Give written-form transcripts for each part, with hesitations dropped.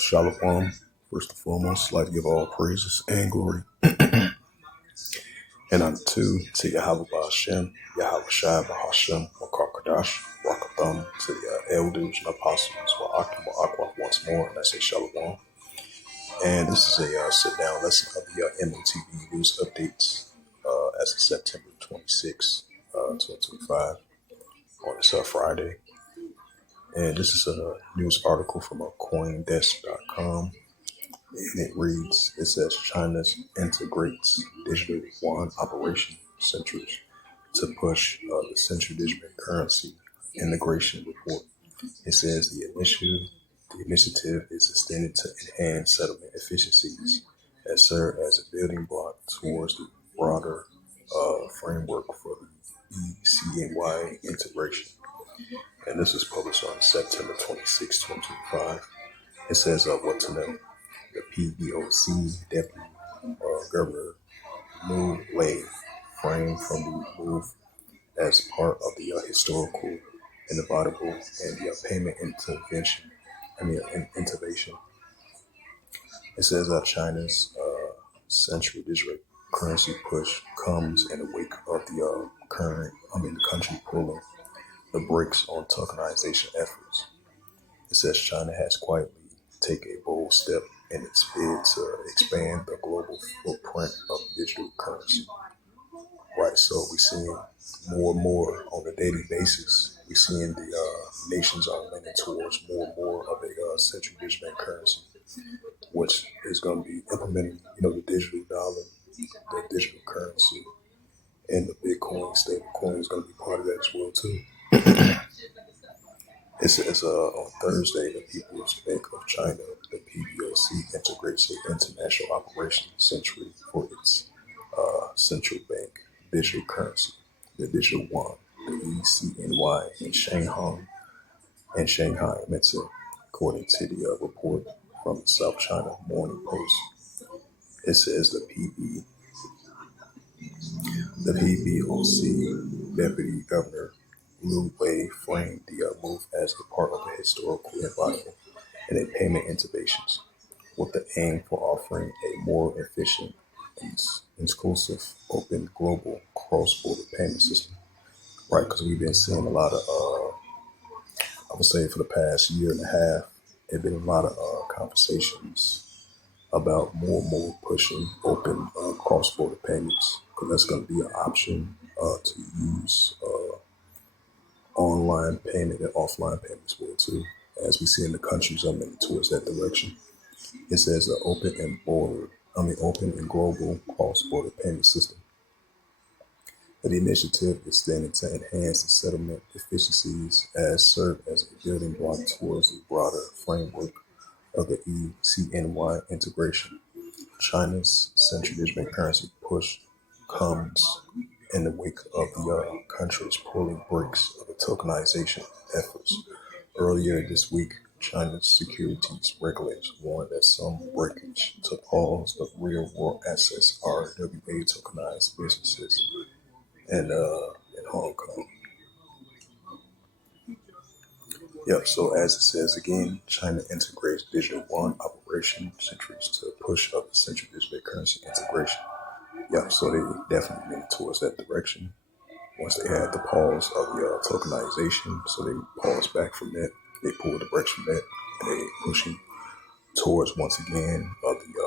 Shalom. First and foremost, I'd like to give all praises and glory and unto to Yahweh Hashem, Yahweh Shai Bahashem, Wakakadash, Wakatham, to the elders and apostles, Wa'akim, once more, and I say Shalom. And this is a sit-down lesson of the M.O.T.B news updates as of September 26, 2025, on this Friday. And this is a news article from coindesk.com. And it says China integrates digital yuan operation centers to push the central digital currency integration report. It says the initiative is extended to enhance settlement efficiencies and serve as a building block towards the broader framework for the ECNY integration. And this was published on September 26, 2025. It says what to know. The PBOC Deputy Governor Mu Wei framed from the move as part of the historical, inevitable, and the payment innovation. It says that China's central digital currency push comes in the wake of the the country pulling the brakes on tokenization efforts. It says China has quietly taken a bold step in its bid to expand the global footprint of digital currency. Right, so we're seeing more and more on a daily basis. We're seeing the nations are leaning towards more and more of a central digital currency, which is going to be implementing, the digital dollar, the digital currency, and the Bitcoin stable coin is going to be part of that as well too. It says on Thursday, the People's Bank of China, the PBOC, integrates the international operations center for its central bank digital currency, the digital yuan, the ECNY in Shanghai, according to the report from the South China Morning Post. It says the PBOC Deputy Governor Lu Wei framed the move as a part of the historical environment and a payment innovations, with the aim for offering a more efficient, inclusive, open, global, cross-border payment system. Right, because we've been seeing a lot of, I would say for the past year and a half, there have been a lot of conversations about more and more pushing open cross-border payments, because that's going to be an option to use online payment and offline payments as well too, as we see in the countries I'm in towards that direction. It says an open and global cross-border payment system. The initiative is intended to enhance the settlement efficiencies as serve as a building block towards the broader framework of the ECNY integration. China's central digital currency push comes in the wake of the country's pulling brakes of the tokenization efforts. Earlier this week, China's securities regulators warned that some breakage to pause of real-world assets RWA tokenized businesses in Hong Kong. Yep, so as it says again, China integrates digital yuan operation centers to push up the central digital currency integration. Yeah, so they definitely leaning towards that direction. Once they had the pause of the tokenization, so they paused back from that. They pulled the brakes from that, and they pushing towards once again of the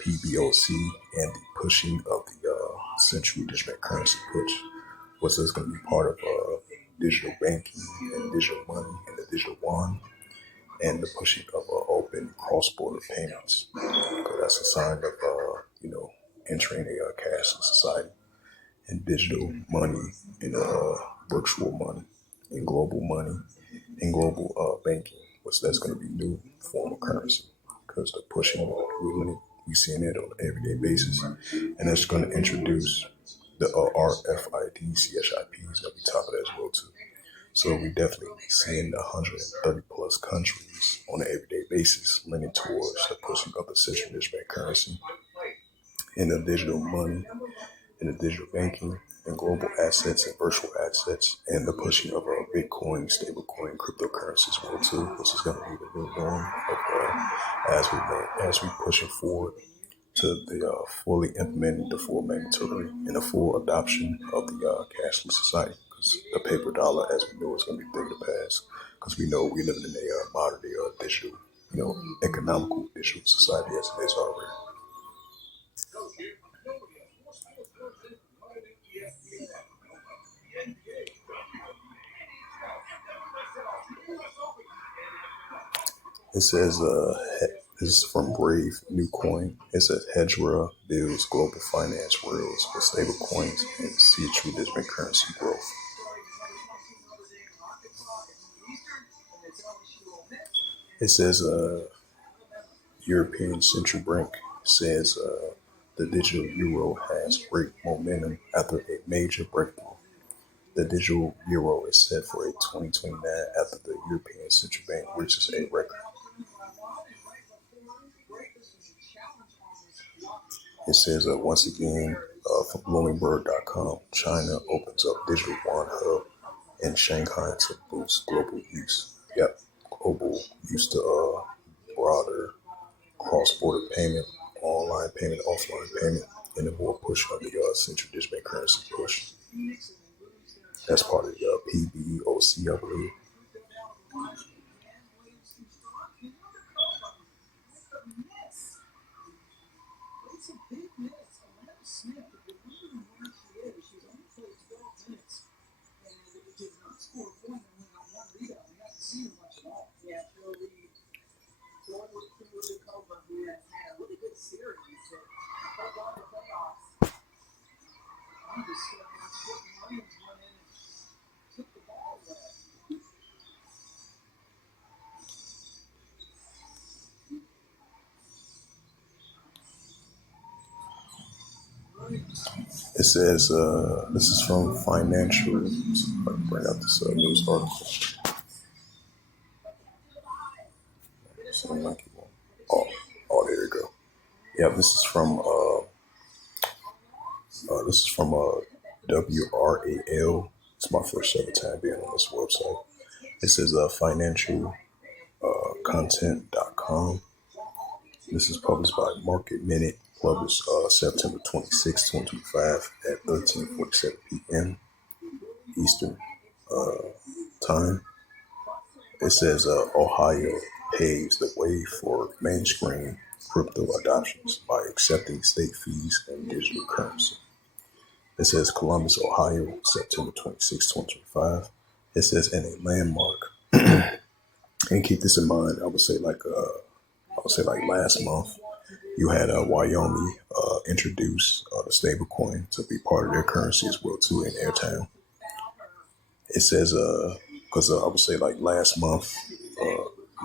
PBOC and the pushing of the central digital currency push, which is going to be part of digital banking and digital money and the digital yuan, and the pushing of open cross-border payments. Because that's a sign of entering a cashless society, and digital money and virtual money and global banking, which that's going to be new form of currency, because the pushing we seeing it on an everyday basis, and that's going to introduce the RFID CHIPs that we talk about as well too. So we definitely seeing 130 plus countries on an everyday basis leaning towards the pushing of the central digital currency and the digital money and the digital banking and global assets and virtual assets and the pushing of Bitcoin, stablecoin, cryptocurrencies world too, which is going to be the new norm of, as we pushing forward to the fully implementing the full mandatory and the full adoption of the cashless society. Because the paper dollar, as we know, is going to be thing to pass. Because we know we live in a modern day digital, economical digital society as it is already. It says, this is from Brave New Coin. It says Hedgera builds global finance rails for stable coins and see true digital currency growth. It says, European Central Bank says the digital euro has great momentum after a major breakthrough. The digital euro is set for a 2029 after the European Central Bank reaches a record. It says once again from Bloomberg.com, China opens up digital yuan hub in Shanghai to boost global use. Yep, global use to broader cross-border payment, online payment, offline payment, and the more push of the central digital currency push. That's part of the PBOC, I believe. It says, this is from Financial. So I can bring out this news article. So oh, there we go. Yeah, this is from WRAL. It's my first ever time being on this website. It says financial content.com. This is published by Market Minute, published September 26, 2025 at 13:47 p.m. Eastern time. It says Ohio paves the way for mainstream crypto adoptions by accepting state fees and digital currency. It says Columbus, Ohio, September 26, 2025. It says in a landmark, and keep this in mind, I would say like last month, you had Wyoming introduce the stablecoin to be part of their currency as well too in their town. It says because I would say like last month,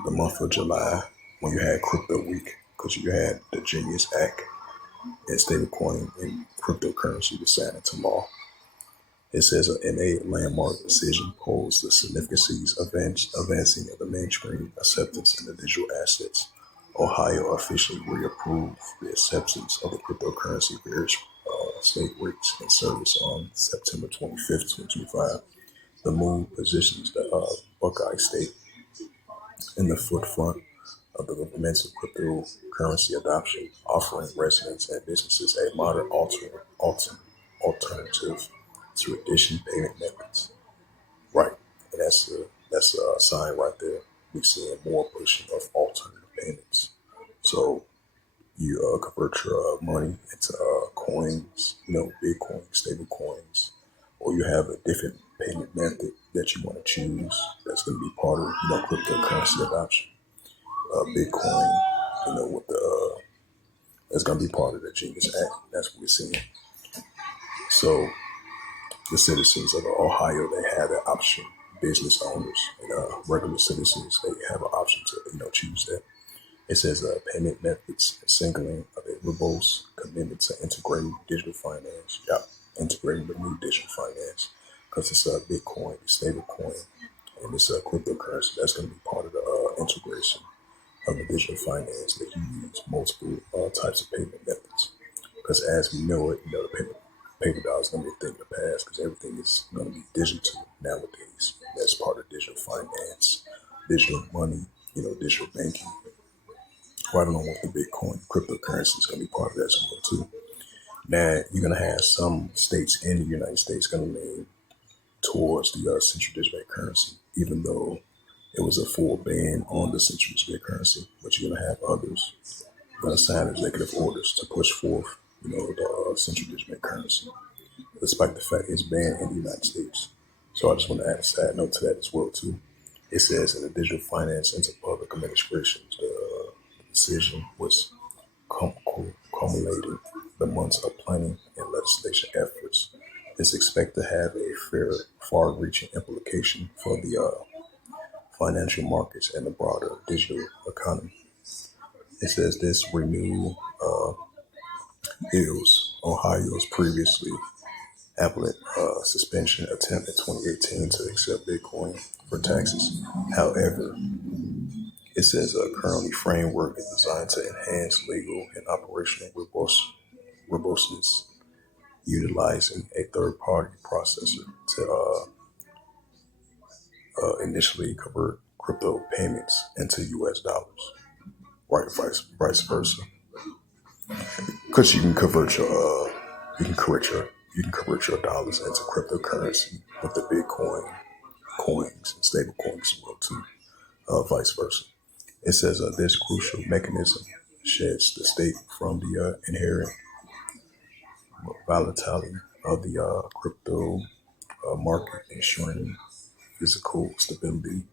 the month of July, when you had Crypto Week, because you had the Genius Act and stablecoin and cryptocurrency was signed into law. It says in a landmark decision holds the significancies of advancing of the mainstream acceptance in the digital assets. Ohio officially reapproved the acceptance of the cryptocurrency various state rates and service on September 25th, 2025. The move positions the Buckeye State in the forefront of the governmental cryptocurrency adoption, offering residents and businesses a modern alternative to traditional payment methods. Right, and that's a sign right there. We're seeing more pushing of alternative payments. So you convert your money into coins, Bitcoin, stable coins, or you have a different payment method that you want to choose that's going to be part of cryptocurrency adoption. Bitcoin, with the that's going to be part of the Genius Act. That's what we're seeing. So the citizens of Ohio, they have the option. Business owners and regular citizens, they have an option to choose that. It says payment methods, singling deliverables, commitment to integrating digital finance. Yeah, integrating the new digital finance because it's a Bitcoin, stable coin. And this cryptocurrency that's going to be part of the integration of the digital finance that you use multiple types of payment methods. Because as we know it, the paper dollar is going to be a thing of the past because everything is going to be digital nowadays. That's part of digital finance, digital money, digital banking. Right along with the Bitcoin, cryptocurrency is going to be part of that as well too. Now you're going to have some states in the United States going to lean towards the central digital bank currency, even though it was a full ban on the central digital bank currency. But you're going to have others going to sign executive orders to push forth, the central digital bank currency, despite the fact it's banned in the United States. So I just want to add a side note to that as well too. It says in the digital finance into public administrations, the decision was culminating the months of planning and legislation efforts. It's expected to have a fair, far-reaching implication for the financial markets and the broader digital economy. It says this renewal heals Ohio's previously appellate suspension attempt in 2018 to accept Bitcoin for taxes. However, it says a currently framework is designed to enhance legal and operational robustness, utilizing a third-party processor to initially convert crypto payments into U.S. dollars, right? Vice versa, because you can convert your dollars into cryptocurrency with the Bitcoin coins and stable coins as well too. Vice versa. It says this crucial mechanism sheds the state from the inherent volatility of the crypto market, ensuring physical stability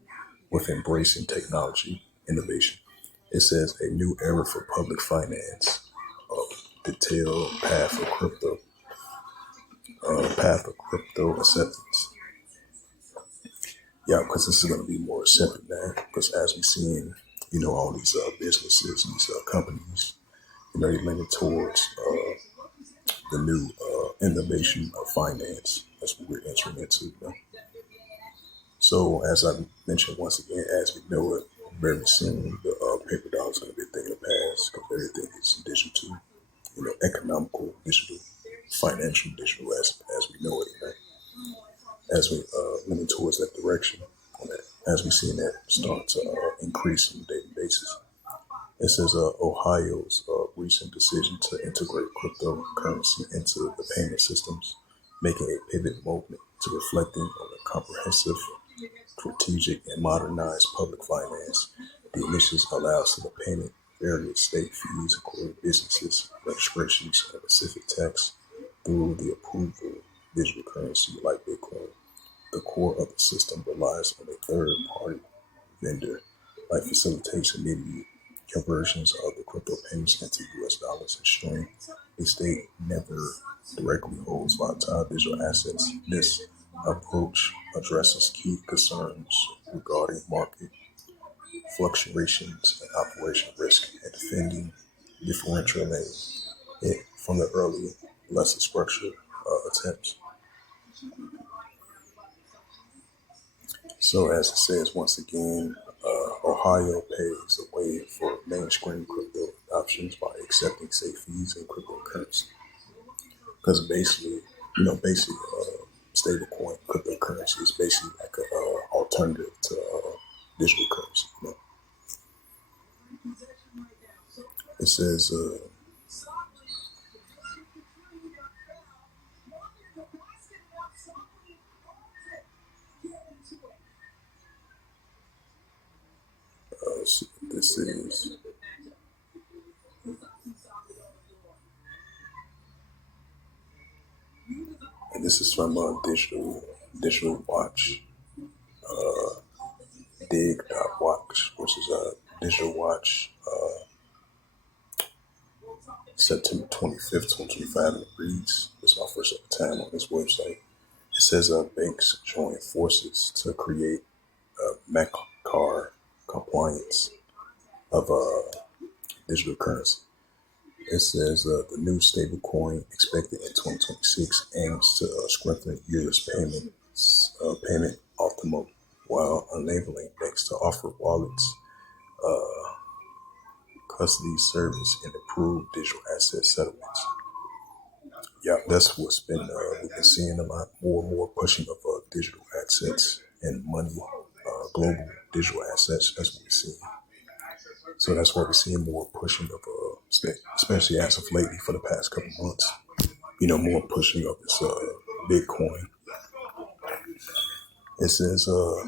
with embracing technology innovation. It says a new era for public finance, detailed path of crypto acceptance. Yeah, because this is going to be more accepted now. Because as we seeing, all these businesses, these companies, they're leaning towards the new innovation of finance. That's what we're entering into. So as I mentioned once again, as we know it, very soon the paper dollar is going to be a thing of the past because everything is digital, economical, digital, financial, digital as we know it. Right? As we moving towards that direction, as we see that start to increase on a daily basis. It says Ohio's recent decision to integrate cryptocurrency into the payment systems, making a pivot movement to reflecting on a comprehensive, strategic, and modernized public finance. The initiatives allows for the payment various state fees, including businesses, registrations, and specific tax through the approval digital currency like Bitcoin. The core of the system relies on a third-party vendor, like facilitates immediate conversions of the crypto payments into US dollars, ensuring the state never directly holds volatile digital assets. This approach addresses key concerns regarding market fluctuations and operation risk and defending differentiating it from the early, lesser structured attempts. So, as it says once again, Ohio paves the way for mainstream crypto options by accepting safe fees in cryptocurrency. Because basically, stablecoin cryptocurrency is basically like an alternative to digital currency. It says, this is, and this is from digital watch, dig.watch, which is a digital watch, September 25th, 2025, and it reads, this is my first time on this website. It says banks join forces to create MACAR compliance of digital currency. It says the new stablecoin expected in 2026 aims to strengthen U.S. payment optimal while enabling banks to offer wallets, custody service, and improved digital asset settlements. Yeah, that's what's been we've been seeing a lot more and more pushing of digital assets and money, global digital assets. That's what we're seeing. So that's why we're seeing more pushing of, especially as of lately for the past couple months. More pushing of this Bitcoin. It says a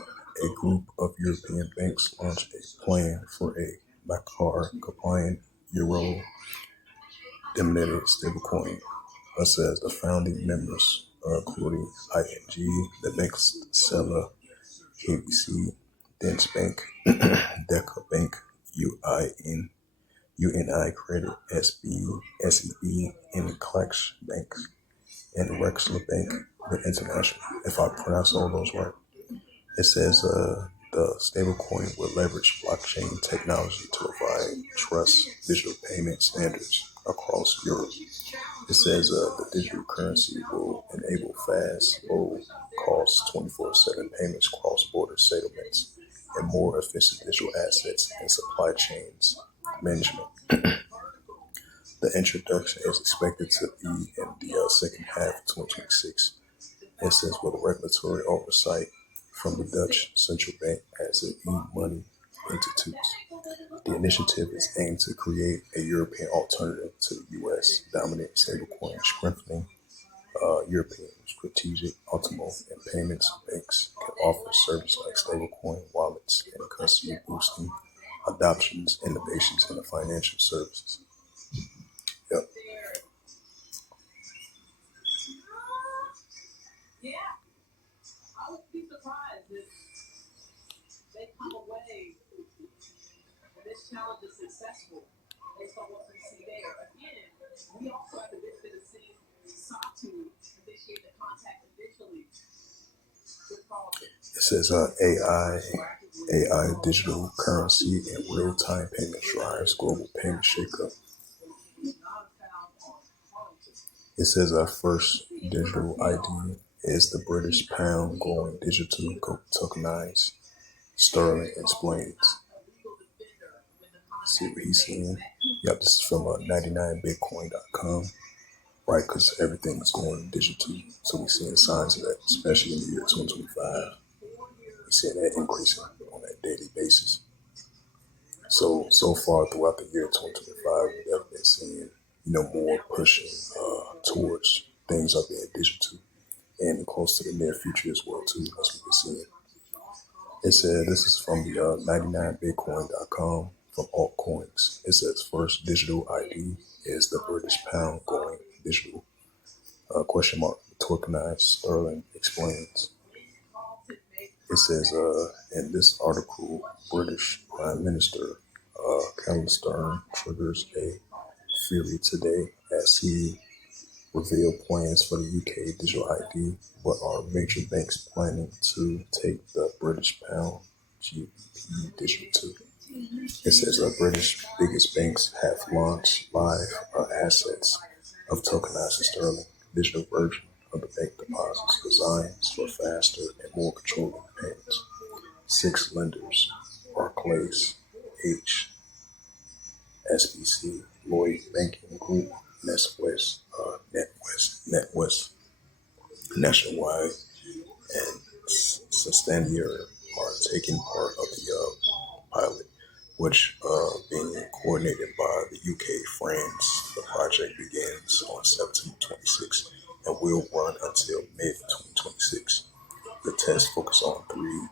group of European banks launched a plan for a MACR compliant euro denominated stablecoin. It says the founding members, including ING, the next seller, KBC, Dance Bank, Deca Bank, UNI Credit, SEB, and Klex Bank, and Rexler Bank, the International. If I pronounce all those right. It says the stablecoin will leverage blockchain technology to provide trust digital payment standards across Europe. It says the digital currency will enable fast, low-cost, 24/7 payments, cross-border settlements, and more efficient digital assets and supply chains management. The introduction is expected to be in the second half of 2026. It says with regulatory oversight from the Dutch central bank as it e-money institutes. The initiative is aimed to create a European alternative to the U.S. dominant stablecoin, strengthening European strategic automotive and payments. Banks can offer services like stablecoin wallets and custody, boosting adoptions, innovations in the financial services. Yep. It says AI digital currency and real-time payment drives global payment shakeup. It says our first digital ID is the British pound going digital tokenized. Sterling explains. See what he's saying? Yep, this is from 99bitcoin.com, right? Because everything is going digital. So we're seeing signs of that, especially in the year 2025. We're seeing that increasing on a daily basis. So far throughout the year 2025, we've definitely been seeing, more pushing towards things are being digital and close to the near future as well, too. That's what we're seeing. It said, this is from the 99bitcoin.com from altcoins. It says, first digital ID is the British pound going digital. Question mark, tokenized sterling explains. It says, in this article, British Prime Minister Keir Starmer triggers a fury today as he revealed plans for the UK digital ID, but are major banks planning to take the British pound GBP digital too? It says British biggest banks have launched live assets of tokenized sterling digital version of the bank deposits designed for faster and more controlled payments. 6 lenders, Barclays, HSBC, Lloyd Banking Group, NetWest, Nationwide, and Santander are taking part of the pilot, which being coordinated by the UK, France. The project begins on September 26 and will run until mid-2026. The test focuses on 3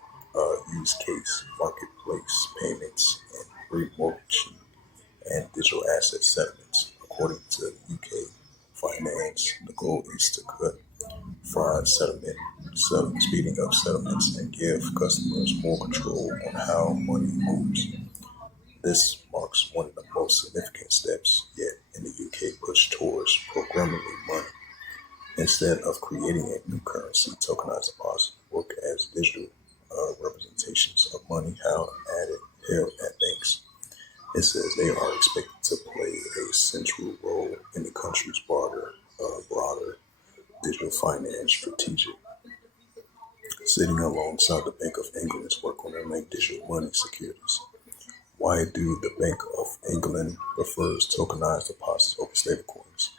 use case: marketplace payments and remortgaging and digital asset settlements. According to UK Finance, the goal is to cut fraud speeding up settlements, and give customers more control on how money moves. This marks one of the most significant steps yet in the UK push towards programmable money. Instead of creating a new currency, tokenized deposits work as digital representations of money held at banks. It says they are expected to play a central role in the country's broader digital finance sitting alongside the Bank of England's work on their main digital money securities. Why do the Bank of England prefers tokenized deposits over stablecoins?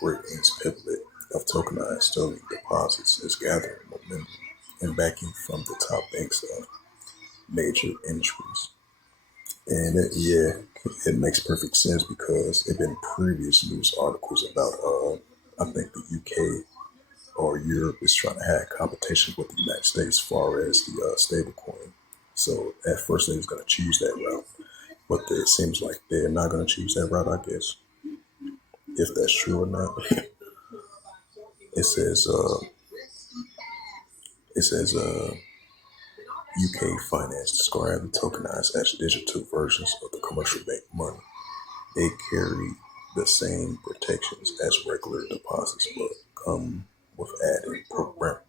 Britain's pivot of tokenized sterling deposits is gathering momentum and backing from the top banks of major industries. And it makes perfect sense because there have been previous news articles about, I think the UK or Europe is trying to have competition with the United States as far as the stable coin. So at first they was going to choose that route, but it seems like they're not going to choose that route, I guess. If that's true or not. it says, uh, it says, UK finance described the tokenized as digital versions of the commercial bank money. They carry the same protections as regular deposits, but come with added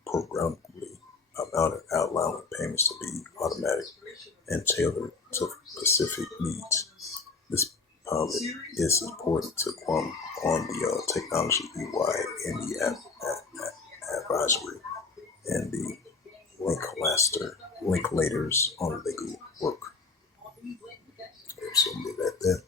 programmably allowing payments to be automatic and tailored to specific needs. This pilot is important to Quam on the technology EY and the advisory and the Linklaters on legal work. So leave it at that.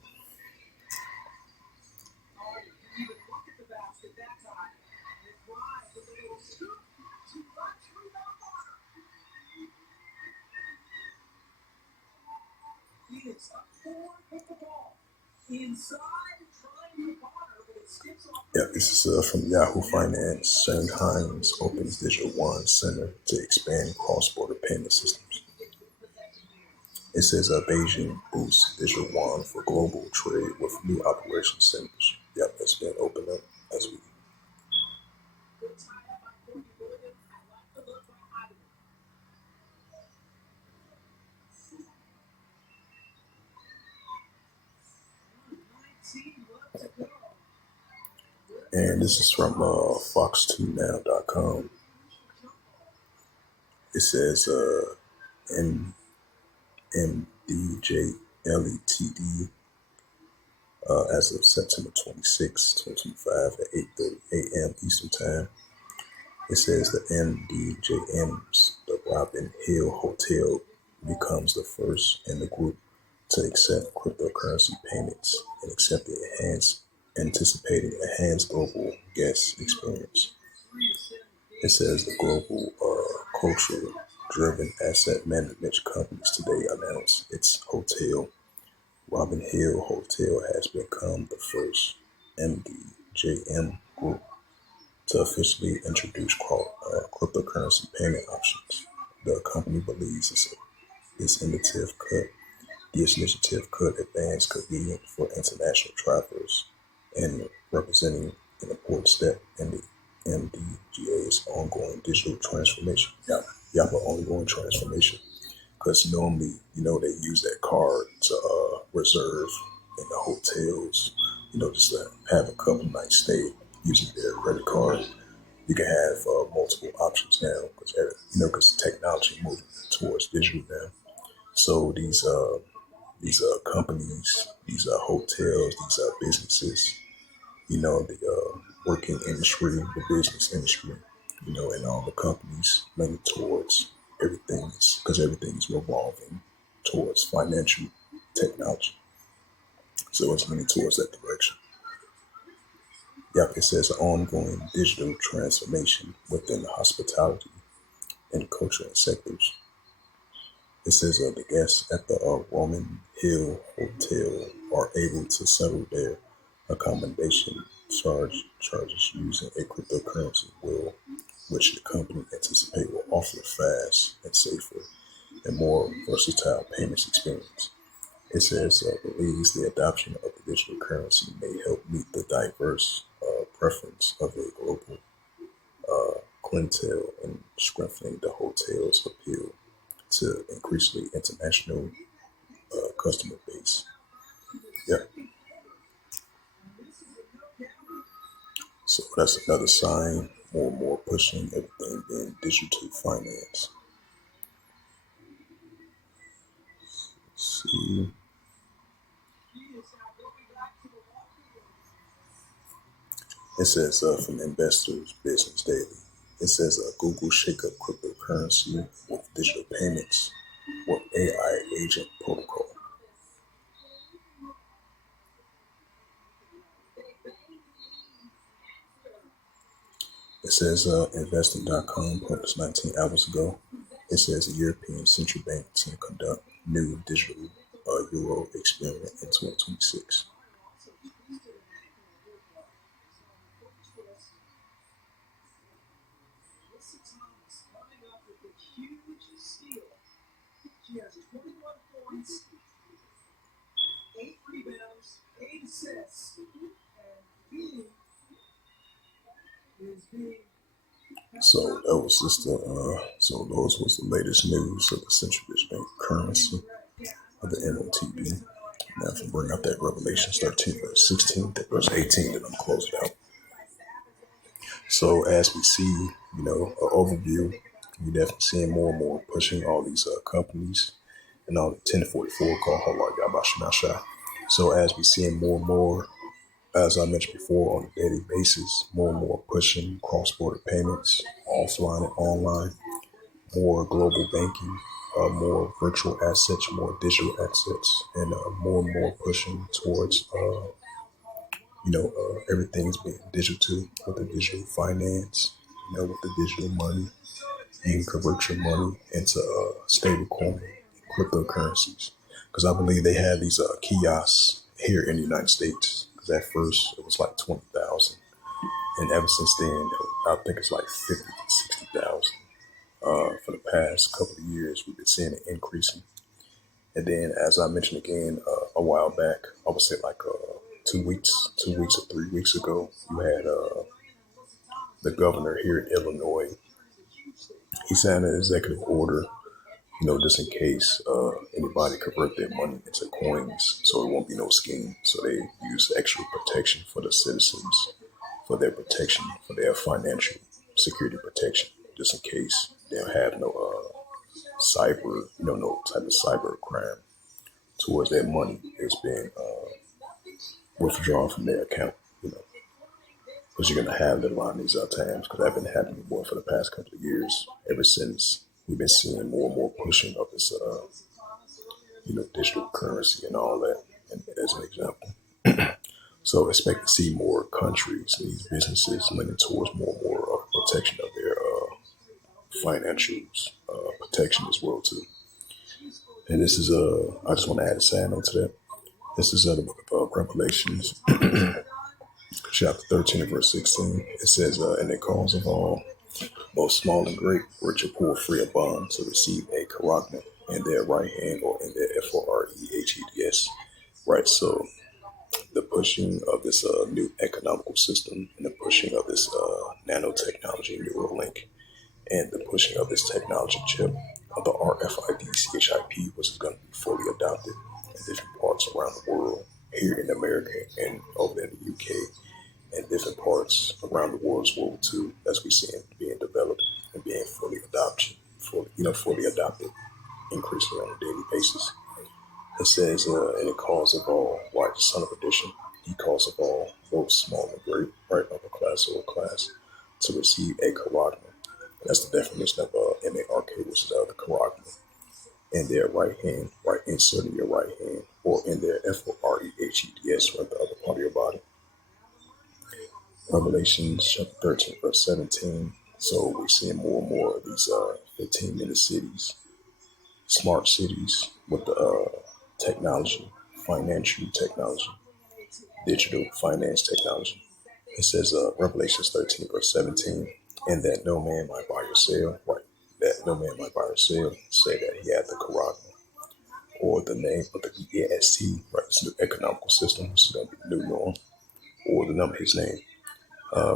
Yeah, this is from Yahoo Finance. Shanghai's opens Digital One Center to expand cross-border payment systems. It says Beijing boosts Digital One for global trade with new operation centers. Yep, that's been opened up as we. And this is from fox2now.com. It says MDJLETD as of September 26, 2025 at 8:30 a.m. Eastern Time. It says the MDJM's the Robin Hill Hotel becomes the first in the group to accept cryptocurrency payments and accept the anticipating enhanced global guest experience. It says the global culture-driven asset management companies today announced its hotel. Robin Hill Hotel has become the first MDJM group to officially introduce cryptocurrency payment options. The company believes this initiative could advance convenience for international travelers and representing an important step in the MDGA's ongoing digital transformation. Yeah, but ongoing transformation. Because normally, they use that card to reserve in the hotels, just to have a couple nights stay using their credit card. You can have multiple options now because technology moving towards digital now. So these companies, these hotels, these businesses, the working industry, the business industry, and all the companies linked towards because everything is revolving towards financial technology. So it's leaning towards that direction. Yep, it says ongoing digital transformation within the hospitality and cultural sectors. It says the guests at the Roman Hill Hotel are able to settle their accommodation charges using a cryptocurrency which the company anticipate will offer fast and safer and more versatile payments experience. It says believes the adoption of the digital currency may help meet the diverse preference of a global clientele and strengthening the hotel's appeal to increasingly international customer base. Yeah. So that's another sign, more and more pushing everything being digital finance. Let's see. It says from Investors Business Daily. It says Google shake up cryptocurrency with digital payments with AI agent protocol. It says investing.com published 19 hours ago. It says the European Central Bank to conduct new digital euro experiment in 2026. So that was just so those was the latest news of the central bank currency of the M.O.T.B. Now if I bring up that Revelations 13 verse 16 to verse 18, then I'm closing out. So as we see, an overview, we definitely seeing more and more pushing all these companies and all the 1044 call Hala Yabashinasha. So as we seeing more and more, as I mentioned before, on a daily basis, more and more pushing cross-border payments, offline and online, more global banking, more virtual assets, more digital assets, and more and more pushing towards, everything's being digital with the digital finance, with the digital money. You can convert your money into stable coin, cryptocurrencies. Because I believe they have these kiosks here in the United States. Because at first it was like 20,000, and ever since then, I think it's like 50 to 60,000. For the past couple of years, we've been seeing it increasing. And then, as I mentioned again a while back, I would say like 2 weeks or 3 weeks ago, you had the governor here in Illinois. He signed an executive order, just in case anybody convert their money into coins, so it won't be no scheme. So they use extra protection for the citizens, for their protection, for their financial security protection, just in case they don't have no cyber, no type of cyber crime towards their money is being withdrawn from their account. Because you're gonna have that around these times. Because that's been happening more for the past couple of years. Ever since we've been seeing more and more pushing of this, digital currency and all that. And as an example, so expect to see more countries and these businesses leaning towards more and more protection of their financial protection as well too. And this is I just want to add a side note to that. This is the book of Revelations, chapter 13 and verse 16. It says, and the cause of all, both small and great, rich or poor, free or bond, to receive a character in their right hand or in their FOREHEDS. Right, so the pushing of this new economical system and the pushing of this nanotechnology, Neuralink, and the pushing of this technology chip of the RFID CHIP, which is going to be fully adopted in different parts around the world, here in America and over in the UK, and different parts around the world as well too, as we see it being developed and being fully adopted, increasingly on a daily basis. It says, and it calls of all, white son of addition, he calls of all, both small and great, right, upper class or class, to receive a charagma. That's the definition of M.A.R.K., which is the charagma. In their right hand, right insert in your right hand, or in their FOREHEDS, right, the other part of your body. Revelation chapter 13, verse 17. So we're seeing more and more of these 15-minute cities, smart cities with the technology, financial technology, digital finance technology. It says Revelation 13, verse 17, and that no man might buy or sell, right? That no man might buy or sell, say that he had the charagma, or the name of the BAST, right? This new economical system, which is going to be the new norm, or the number of his name.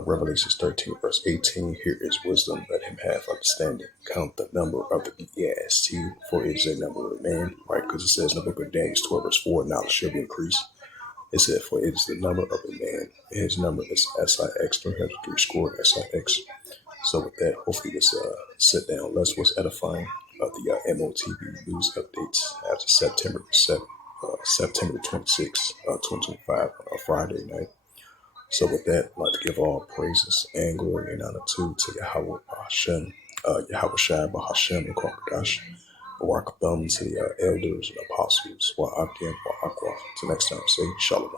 Revelation 13, verse 18, here is wisdom, let him have understanding. Count the number of the BAST, for it is a number of man, right? Because it says in the book of Daniel 12, verse 4, knowledge shall be increased. It said, for it is the number of a man, and his number is SIX, 300 score SIX. So with that, hopefully this sit down less was edifying of the M.O.T.B news updates after September 26, 2025, on a Friday night. So with that, I'd like to give all praises and glory and honor to Yahweh Hashem, Yahweh Shai Bahashem and Kwakadash. Barak Thumb to the elders and apostles. Wa'akim Wa'akwa. Till next time, say Shalom.